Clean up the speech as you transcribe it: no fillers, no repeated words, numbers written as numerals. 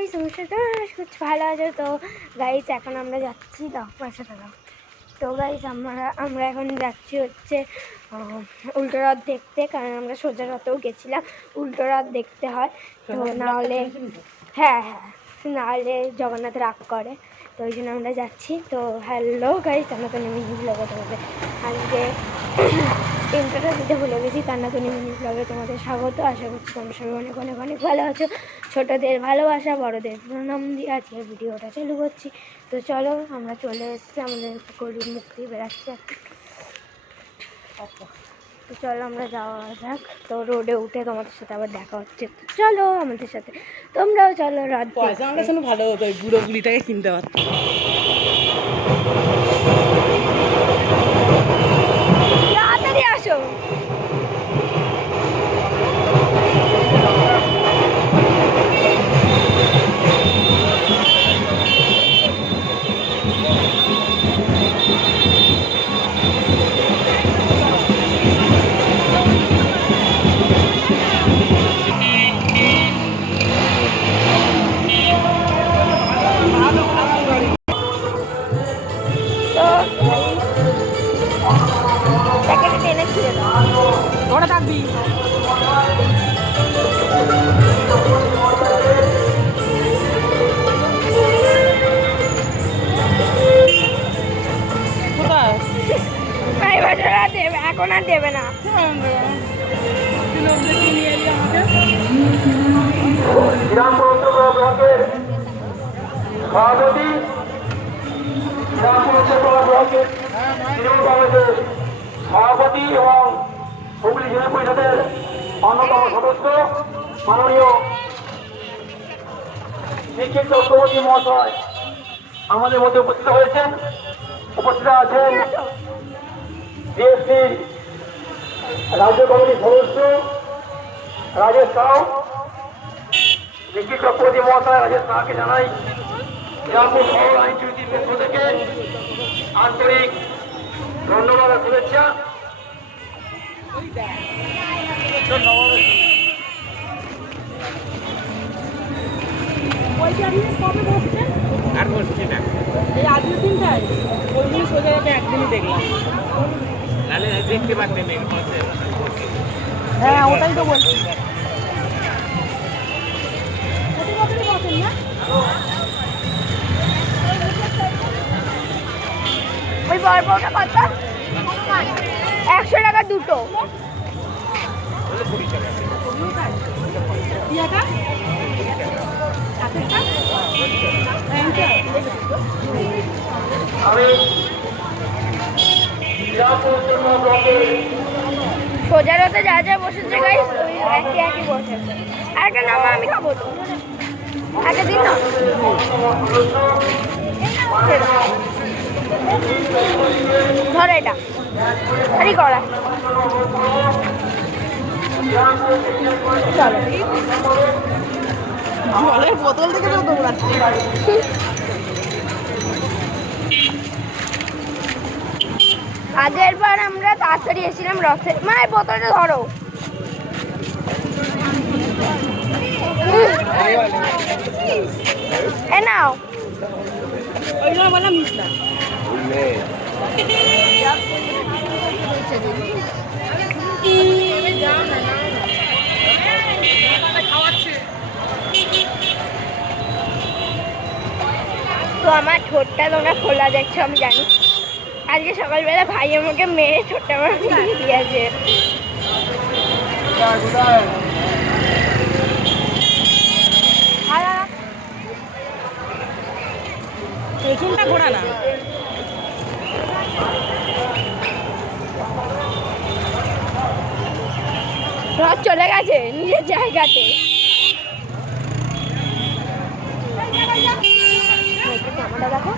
Guys, কুछ ভালো আছে তো গাইস। এখন আমরা যাচ্ছি পাশে দাও। তো গাইস আমরা এখন যাচ্ছি হচ্ছে উল্টো রথ দেখতে, কারণ আমরা সোজা রথেও গেছিলাম, উল্টো রথ দেখতে হয়। তো নাহলে হ্যাঁ, নাহলে জগন্নাথ রাগ করে, তো ওই জন্য আমরা যাচ্ছি। তো হ্যালো গাইস, আমরা তো মিনি ব্লগে তোমাদের আজকে ইন্টারটা দিতে ভুলে গেছি। কান্নাকানি মিনি ব্লগে তোমাদের স্বাগত। আশা করছি তোমরা সবাই অনেক অনেক অনেক ভালো আছো। ছোটোদের ভালোবাসা, বড়োদের প্রণাম দিয়ে আজকের ভিডিওটা চালু করছি। তো চলো, আমরা চলে এসেছি, আমাদের গরুর মুখ দিয়ে বেড়াচ্ছে। তো চলো আমরা যাওয়া যাক। তো রোডে উঠে তোমাদের সাথে আবার দেখা হচ্ছে। তো চলো আমাদের সাথে, তোমরাও চলো। রাত ভালো হতো, বুড়ো বুড়িটাকে কিনতে পারতো। তাড়াতাড়ি আসো। ওটা থাকবি। দেবে, এখন আর দেবে না। সভাপতি সভাপতি এবং হুগলি জেলা পরিষদের অন্যতম সদস্য মাননীয় নিখিল চক্রবর্তী মহাশয় আমাদের মধ্যে উপস্থিত হয়েছেন। উপস্থিত আছেন বিএসপির রাজ্য কমিটির সদস্য রাজেশ সাউ। নিখিল চক্রবর্তী মহাশয় রাজেশ সাউকে জানাই শ্রীরামপুর শহর আইন সমিতির পক্ষ থেকে আন্তরিক ধন্যবাদ ও শুভেচ্ছা। আর বসছি না, এই আজকের দিনটাই ওইগুলো সোজা একদিনই দেখলাম, নাহলে দেখতে পারতেন। হ্যাঁ, ওটাই তো বলছি। ওই বরবটা কত? 100 টাকা দুটো। সোজা রথে যা যা বসেছে গাইস, ওই একই বসেছে। আরেকটা নাম আমি খাবো তো, একটা দিন না। ধর এটা আরে করা। চলো, জলের বোতল থেকে তো দৌড়াচ্ছি। আগের বার আমরা তাড়াতাড়ি এসেছিলাম রথে। মায়ের বোতলটা ধরো। এ নাও। ওইগুলো বললাম মিশলা তো আমার ঠোঁটটা তোমরা খোলা দেখছো, আমি জানি। আজকে সকালবেলা ভাই আমাকে মেরে ঠোঁটটা আমার দিয়ে দিয়েছে। পেছনটা ঘোরা না। রথ চলে গেছে নিজের জায়গাতে। ক্যামেরা দেখো।